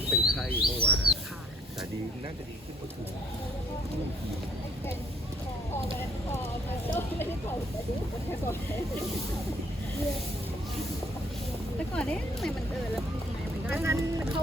แล้วเป็นไข้เมื่อวานค่ะแต่ดีน่าจะดีขึ้นเมื่อคืนแต่ก่อนเอ๊ะทำไมมันเออแล้วมันยังไงมันก็นั้นเขา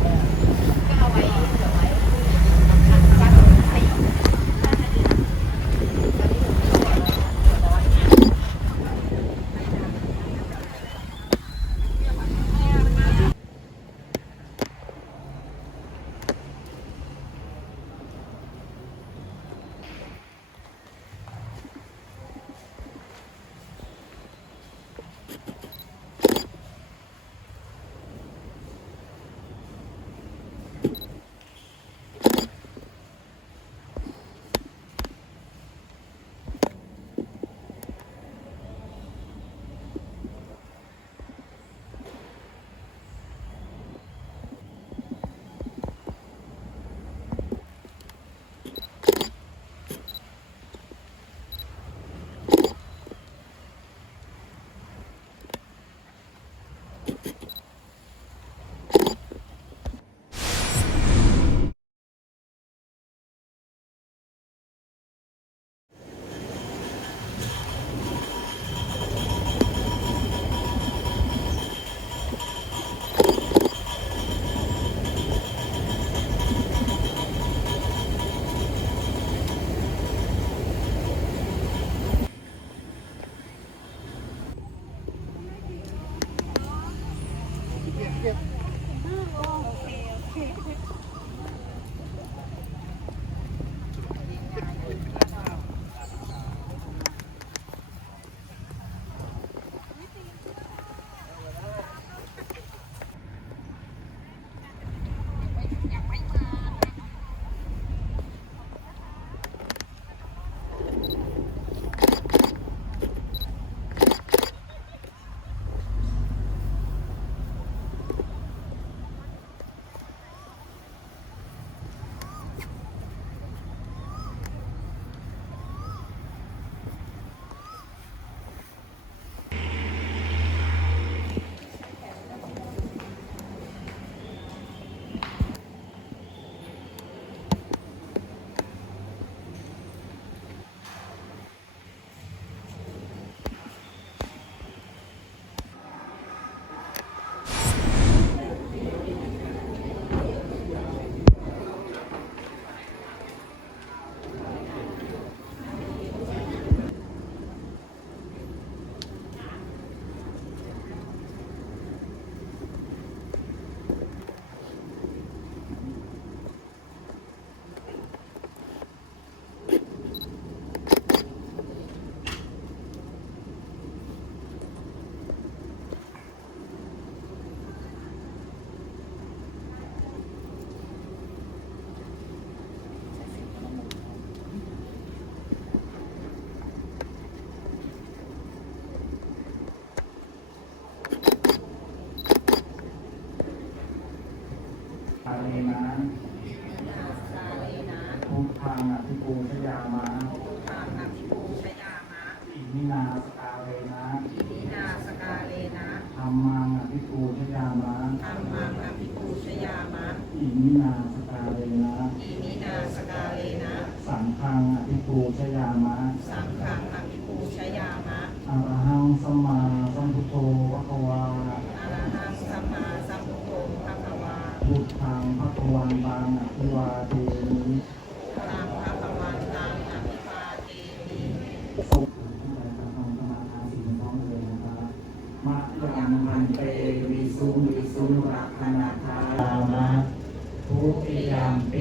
ปูชยามะธรรมังอภิปูชยามะอินินาสกาเลนะอินินาสกาเลนะ สังฆังอภิปูช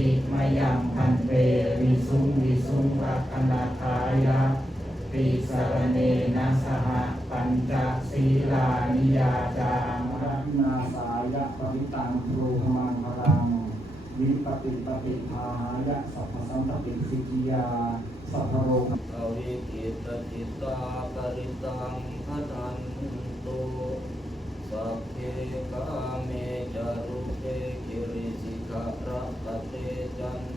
ยามปิมายังพันเตวิสุงวิสุงรักขณาทายะติสรเนนะสหปัญจศีลานิยาจามรัตนาสายะปริตังครูธมังพลังวิปปิปฏิภาหายะสัพพสัมปติสิกิยาสัพพโรอวิกิตจิตาปริตังพนันตุสัพเพกาเมจารุเปกิริสิกะระกะเตจันตลิกเทวิมาเนอิเปรั ตเทจัก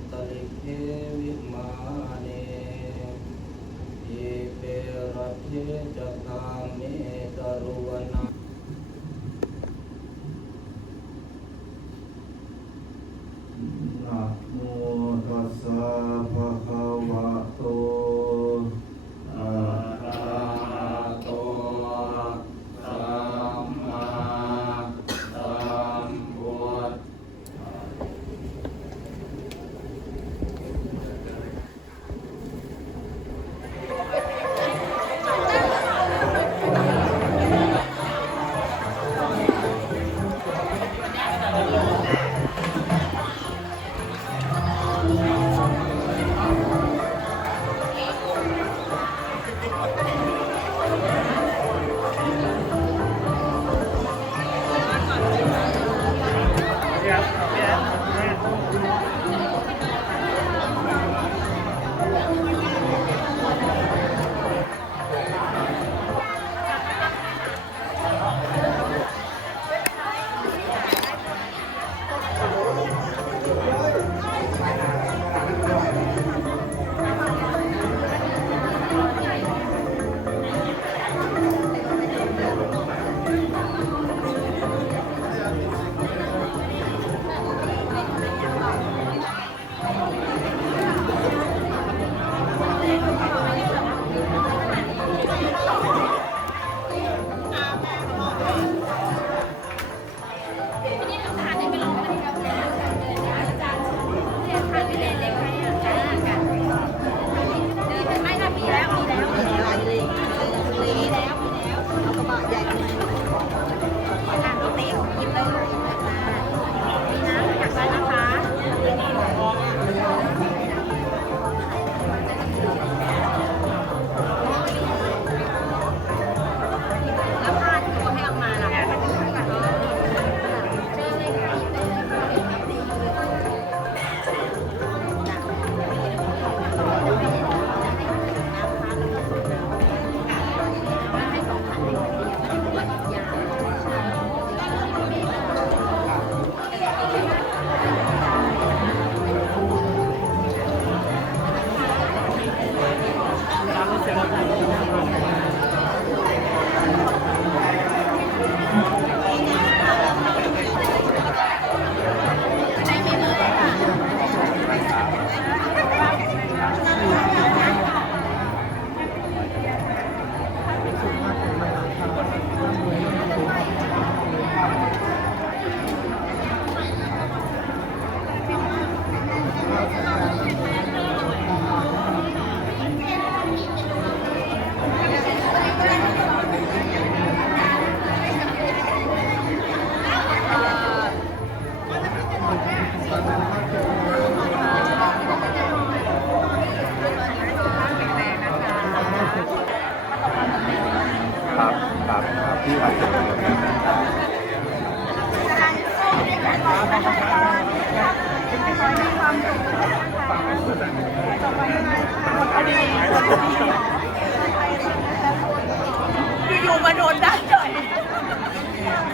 โดนด้านหน่อย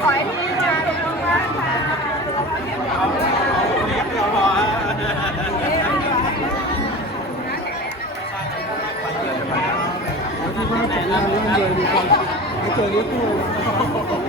ขอให้พี่มาตรงมากค่ะที่ว่าจบงานเรื่องเดียวดีครับเจอนี้ตัวขอโทษนะค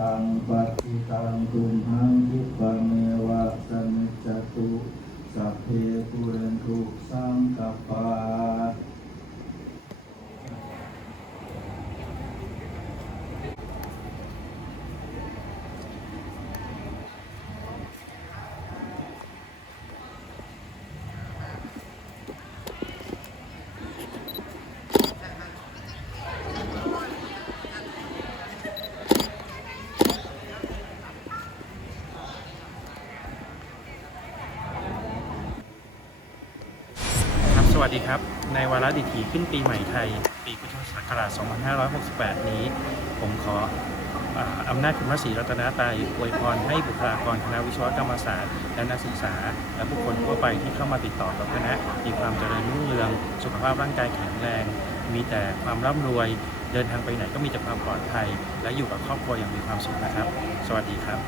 ตังปฏิตังตุมหังคิปังัสดีครับ ในวาระดิถีขึ้นปีใหม่ไทย ปีพุทธศักราช 2568 นี้ ผมขออำนาจคุณพระศรีรัตนตรัยอวยพรให้บุคลากรคณะวิศวกรรมศาสตร์ และนักศึกษา และผู้คนทั่วไปที่เข้ามาติดต่อกับคณะ มีความเจริญรุ่งเรือง สุขภาพร่างกายแข็งแรง มีแต่ความร่ำรวย เดินทางไปไหนก็มีแต่ความปลอดภัย และอยู่กับครอบครัวอย่างมีความสุขนะครับ สวัสดีครับ